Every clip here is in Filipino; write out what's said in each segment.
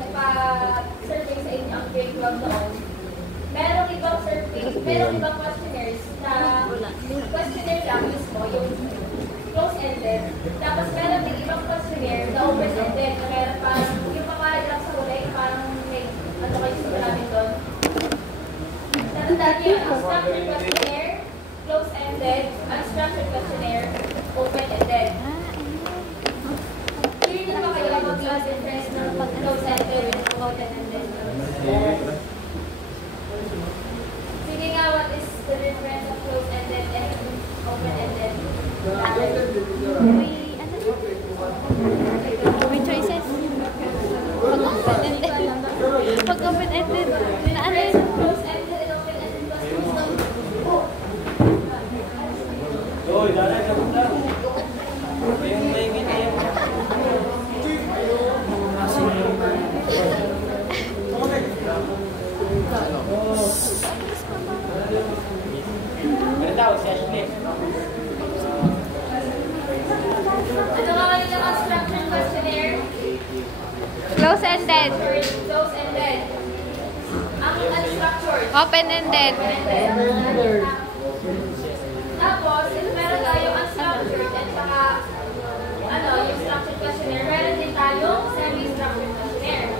nagpa-survey sa inyo ang grade 12 noon, merong ibang survey, merong ibang questionnaires na questionnaire lang mismo, yung close-ended. Tapos meron din ibang questionnaire na open-ended, na meron parang yung paparagraph sa huli, parang may ano kayo sa namin doon. Natandaan niyo, ang structured questionnaire, close-ended, unstructured questionnaire, open-ended. Clear na ba kayo mag-class difference ng close-ended and open-ended? Sige nga, what is the difference of close-ended and open-ended? May choices. Pag open-ended, na ano yun? Close-ended and open-ended questions. Oy, dala ka muna. Yung maingin na yun. Ano daw, si Ashley? Ano nga kanina ang structured questionnaire? Close-ended. Close-ended. Ang unstructured. Open-ended. Tapos, meron tayong unstructured at saka yung structured questionnaire. Meron din tayong semi-structured questionnaire.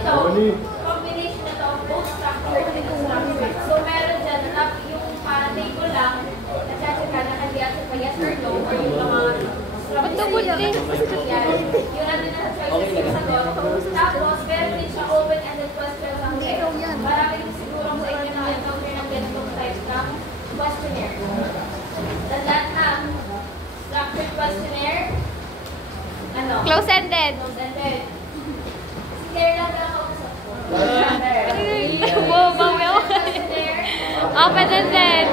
Ito, combination na to of both structured and unstructured. So, meron dyan na yung parang table lang, nagsasaga na candidates pa yes or no, or yung mga structured yan. Yun natin na choices yung sagot. Tapos, meron din siya open-ended questions ang huli. Marami din siguro sa inyo na encounter ng ganitong types ng questionnaire. Tandaan na, structured questionnaire, Close-ended. close-ended. Si Claire lang na kausap ko. Wow, bawi ako. Questionnaire, Open-ended.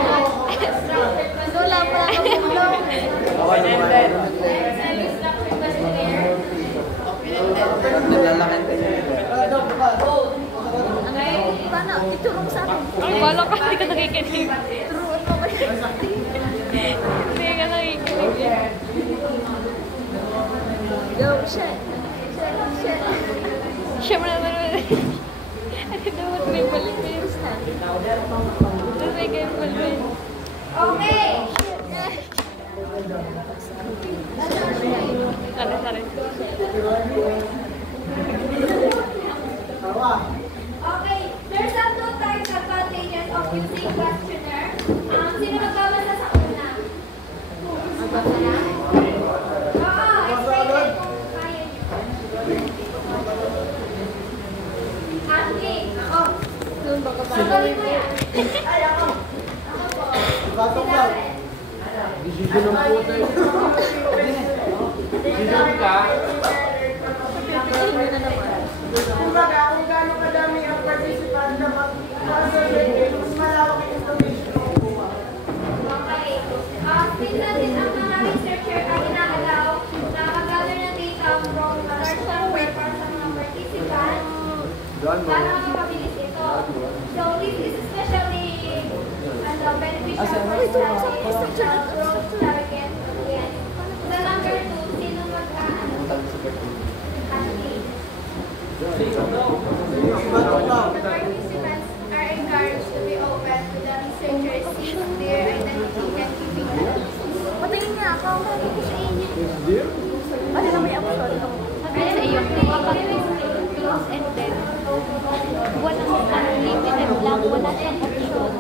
structured questionnaire, Open-ended. semi-structured questionnaire, both. Okay? Paano? Iturong sa akin. Ay, bala ka. Hindi ka nakikinig. Turuan mo ba yun? Hindi ka nakikinig. Go, shit. Shit. Siya mo naman naman. Ano dapat may balibin? Tapos may kayo balibin. Okay! Sorry. Okay, there's some two types of advantages of using questionnaire. Sino magbabasa sa una? Magbabasa na? Oo, excited kung kaya niyo. Asking, ako. Sasabihin mo yan. Ay, ako. Ako po. Dito ng puto yun. Dito ka? Kumbaga, kung gaano kadami ang participant na mag-survey, mas malawak yung information na makukuha. Okay. Minsan din ang mga researcher ay inaalaw na mag-gather ng data from a large number para sa mga participants para makapabilis ito. So, this is especially beneficial for growth target. Yes. The number 2, sino mag-asking? The participants are encouraged to be open to the researchers since their identity can be picked. Patingin niya ako. Ano na may option? Sabi sa iyo, close-ended. Walang unlimited lang. Wala siyang option.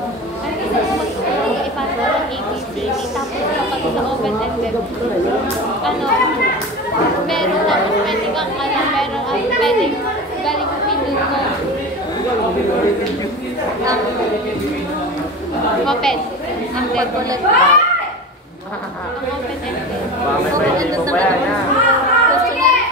Ipasa ng ABCD. Tapos kapag sa open-ended, meron lang pwede kang meron ang pwedeng galing mo pindot mo. Open. Ang dead ulit. Ang open-ended. Open-ended naman. Questionnaire.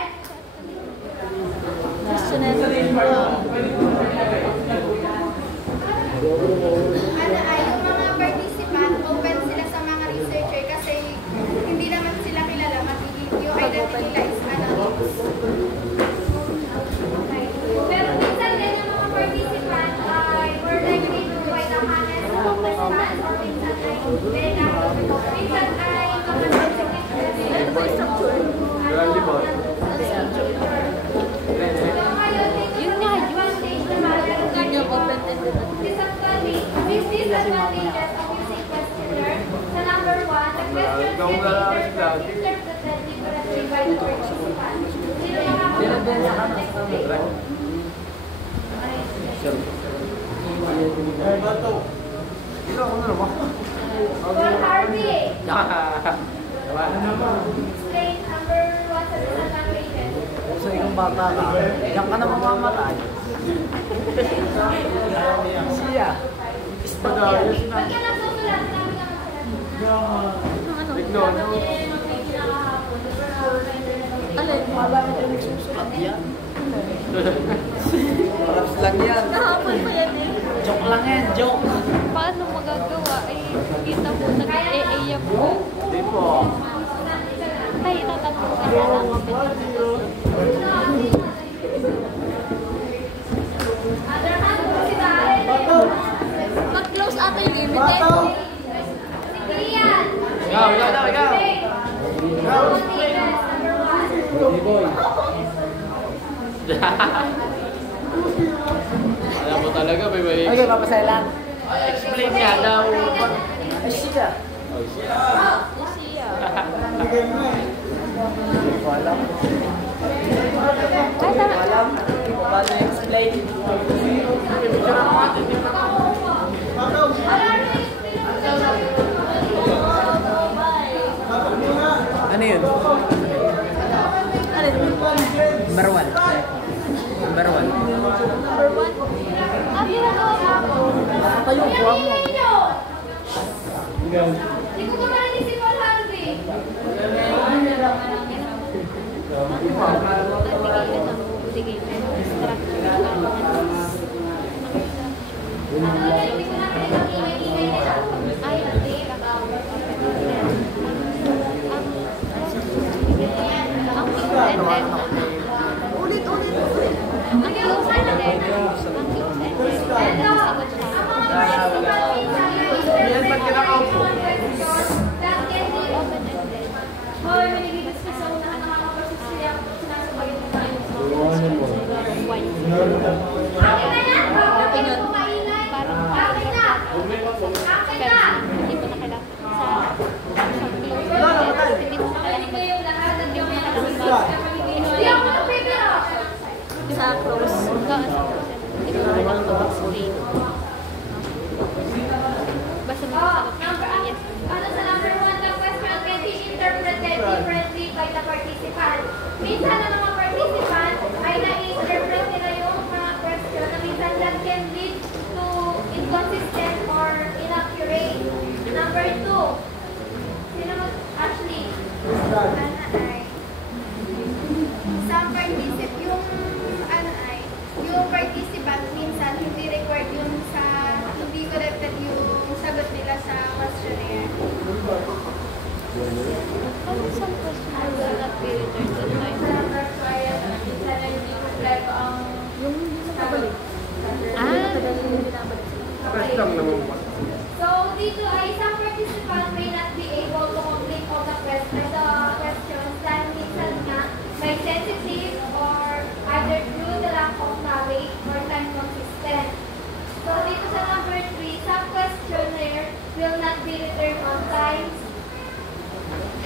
Yung mga participant, open sila sa mga researcher kasi hindi naman sila kilala, magiging yung identity nila is anonymous. Pero minsan din yung mga participant ay more likely to provide a honest response or minsan ay very can be interpreted differently by the participant. Sino makakapagpasa ang next day? For Harvey. Explain number 1 sa isang languages. So, ikong bata ka, diyan ka na mamamatay. Siya. Pag ka nagsusulat, sabi ka magsulat. Alin? Wala na tayo nagsusulat yan. Raps lang yan. Nakapal pa yan eh. Joke lang yan, joke. Paano magagawa? Ay, kita mo, nag-e-aya po. Hindi po. Ay, tatanong ka na lang. Other hand po si Darren. Mag-close ata yung limited. Si Kian. Ikaw. Rodriguez, number 1. Alam mo talaga, may Okay, papasaya lang. explain nga daw. Ay, siya. Siya. Hindi ko alam. Hindi ko alam. Paano explain? Ano yun? Number 1. Number 1. Number 1. Abi, ano ako? Tayo, buha mo. Hindi ko ka marinig si Paul Harvey. Hindi ko na marinig ang ingay-ingay nila. Ay, hindi. Ang close ended. Ulit. Ang close ended. Ang close ended. Ito, ang mga Open-ended. Hoy, may nagigits ka sa unahan ng mga process siya. Sinasabayin mo tayo. Wine. Akin na yan! Bakit mo maingay? Akin na! Akin na! Hindi mo na kailangan sa close ended. Hindi mo na Narinig ko kailangan yung lahat at yung may nakasigas. Hindi ako magpipiro! sa close. Sa close ended. Hindi mo na kailangan mag-explain. Basta mo Oh, sagot. Yes. ano sa number 1 na question can be interpreted differently by the participant. Minsan ang mga participant ay na-interpret nila yung mga question na minsan that can lead to inconsistent or inaccurate. Number 2, sino mag Ashley? Yung participant minsan hindi required yung hindi corrected yung sagot nila sa questionnaire. Ano some question will not be returned on time? Minsan ay hindi kompleto ang sagot. So, dito ay isang participant may not be able to complete all the questions dahil minsan nga may sensitive or either through the lack of knowledge or time consistent. So, dito sa number 3, some questionnaire will not be returned on time.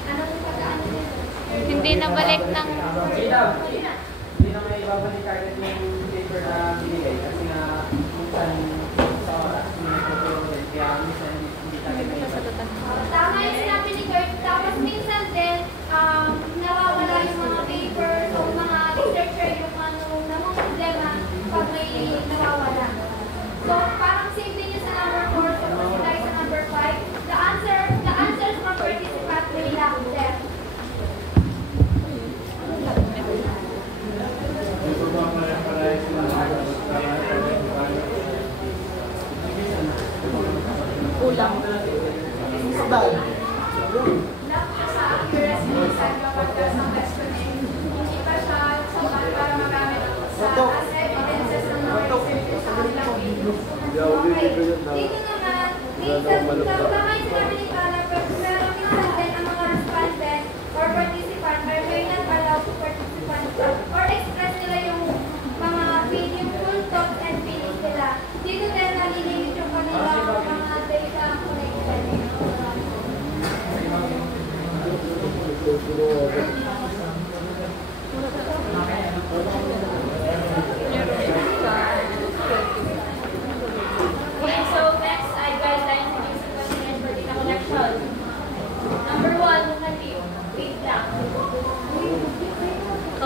Anong pagkaano nito? Hindi na balik ng... Hindi na may babalik agad yung paper na binigay kasi nga minsan sa oras may nagtutulong din kaya minsan hindi tayo may Sasagutan. Tama yung sinabi ni Kurt. Tapos minsan din, nawawala yung mga papers o mga researcher yung namang problema pag may nawawala. So, parang same din yun sa number 4. So, kasi tayo sa number 5. The answers from participant will lack depth. Ulang. Sa accuracy sa pagkas ng questioning, hindi pa siya sapat para magamit as evidences ng mga research sa kanilang video. Okay. Dito naman, minsan, tama yung sinabi ni Carla, pero minsan din ang mga respondent or participant are may not allowed to participant or express nila yung mga feeling, full thoughts and feelings nila. Dito din nalilimit yung kanilang mga data collection.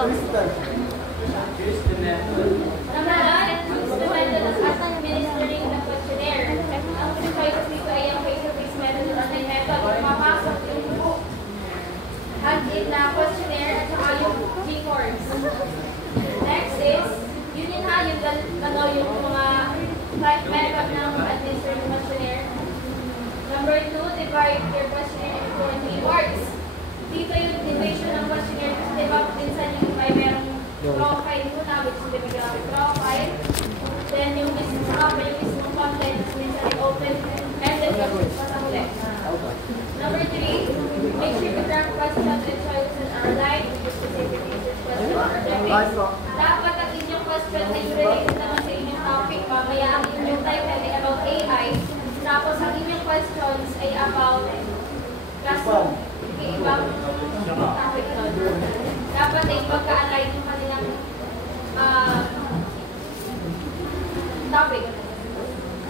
Here's the method. Number 1, use the method of administering the questionnaire. Ang choices dito ay ang face-to-face method at online method. Papasok yung hand-in na questionnaire at saka yung G-forms. Next is, yun yung yung mga method ng administering questionnaire. Number 2, divide your questionnaire into 3 parts. Dito yung division ng questionnaire kasi diba minsan yung may merong profile muna, which is demographic profile. Then yung mismong content, minsan ay open-ended questions pa sa huli. Number 3, make sure the draft questions and choices are aligned with the specific research question or objectives. Dapat ang inyong question ay related naman sa inyong topic. Mamaya ang inyong title ay about AI. Tapos ang inyong questions ay about classroom. Ibang topic nun. Dapat ay pagka-align yung kanilang topic.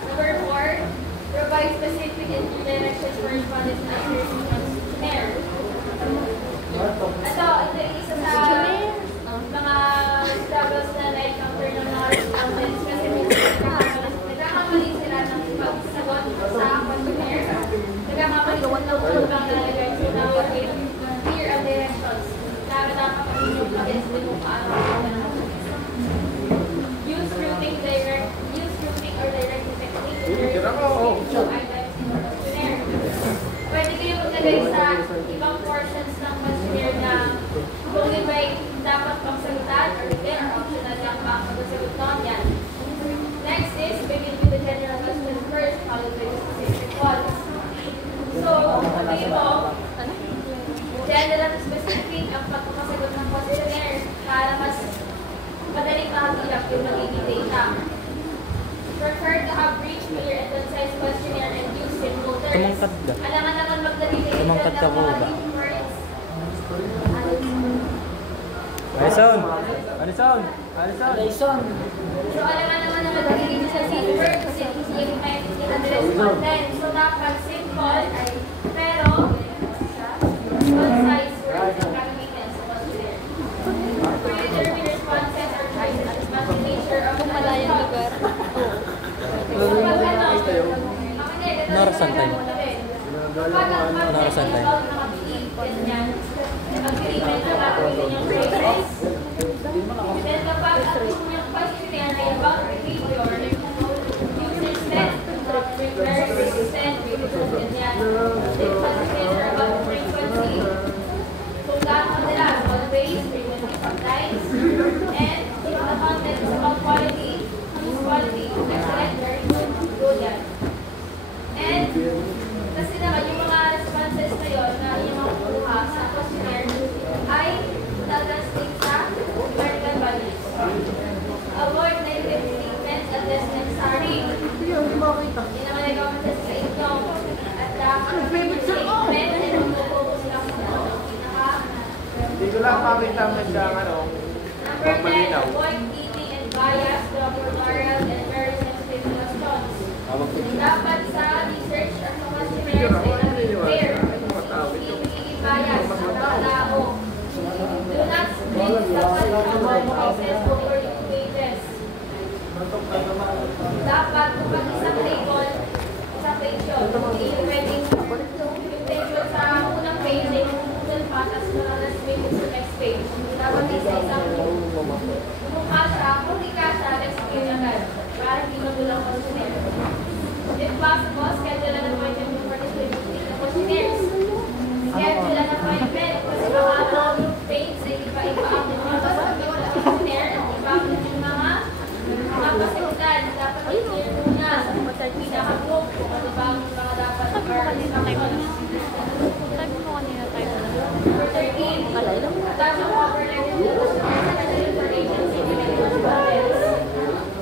Number 4, provide specific directions for respondents and answers in questionnaire. Ito isa sa mga struggles na na-encounter ng mga respondents kasi nagkakamali sila ng pagsagot sa questionnaire. Nagkakamali sila ng ulubang nalagay. So now we will clear ang directions. Dapat yung pag-ins din kung paano use routing or directing technique to verify items in the questionnaire. Pwede kayo maglagay sa ibang portions ng questionnaire na kung yun ba'y dapat pang sagutan or hindi or optional lang pa ang sagot noon yan. Next is, we will do the general question first, followed by the specific ones. So, sabihin mo, general and specific ang pagpapasagot ng questionnaire para mas madaling makakilap yung magiging data. Prefer to have brief, clear, and concise questionnaire and use simple terms. Alangan naman magdalili ng mga deep words. Alison! So, alangan naman na magdalili sa deep words kasi yung may address content. So, dapat simple, pero concise words ang gagamitin sa questionnaire. Predetermined responses or choices is not the nature of the lugar. Narasantay. Narasantay. Then kapag ang inyong questionnaire ay about behavior, user set, very resistant, ganyan. Then questionnaire are about frequency. Kung gaano madalas, always, frequency, sometimes. And if the content is about quality, excellent, very good, good yan. And kasi naman yung mga responses na yun na yung makukuha sa questionnaire ay taga-state sa vertical values. Avoid negative statements unless necessary. Yun naman ay gawin sa inyo. At dapat statement ay mag-focus lang sa pinaka. Hindi ko lang makita masyang Number 10, avoid eating and bias, double oral, and very sensitive questions. Dapat sa research at sa questionnaires ay nag-prepare. Hindi bias ang nakalao. Do not split the pages over 2 pages. Dapat kapag isang table, isang page yun, hindi pwedeng yung table sa unang page ay Google pa, tapos nalas page sa next page. Dapat isa-isang mukha siya, kung di ka siya, next page agad. Para hindi magulang questionnaire. If possible, schedule an appointment to participate in the questionnaires. Schedule an appointment kasi baka ang page ay iba-iba ang mga pasagot na questionnaire at iba ang mga pasagutan. Dapat i-clear muna sa pinaka-group kung ano ba ang mga dapat i-questions. Number 13, tamang cover letter to customers and information for respondents.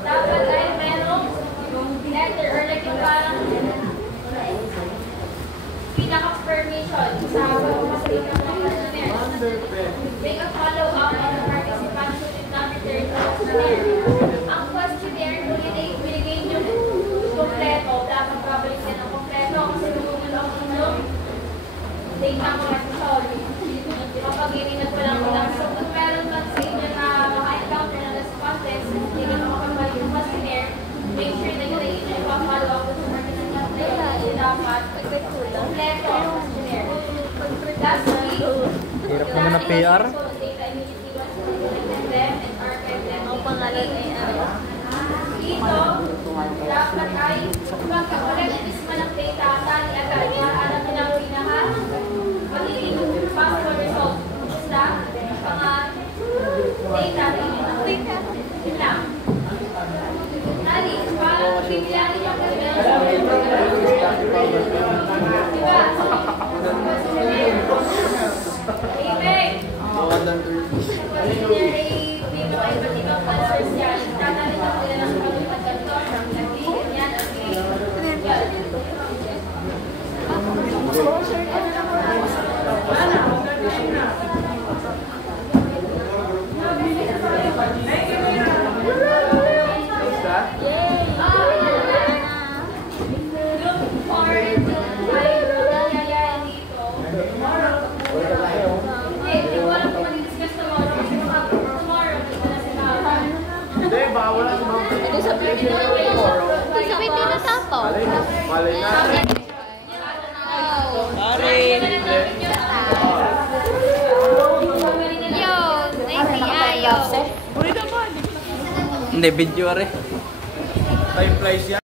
Dapat ay merong letter or like yung parang pinaka-permission sa pagpapasagot ng questionnaire. Make a follow-up on the participant who did not return to questionnaire. Ang questionnaire, kung binigay nyo kompleto, dapat babalik yan ang kompleto kasi gumulong yung data collection. Kapag ininag ko lang. So, kung meron man sa JR? Ang pangalan ay ano? Dito, dapat ay pagkakolect mismo ng data, tali agad para alam nila ang pinaka magiging possible result. Basta, mga data na yun lang. Tali, para bibilangin yung diba? Amen! Consider ay may mga iba't ibang answers yan. Tatanong nila ng pag-ipat ganito, nag-green, yan, ang green. Yan. Group 4 and group 5 nangyayari dito. Hindi ko alam kung mag-discuss tomorrow kasi tomorrow dito na si Mama. Hindi, bawal na sumama. Ito sa pwede na tapaw. Malay na. Yo, hindi ayaw. Hindi, video are. Time flies yan.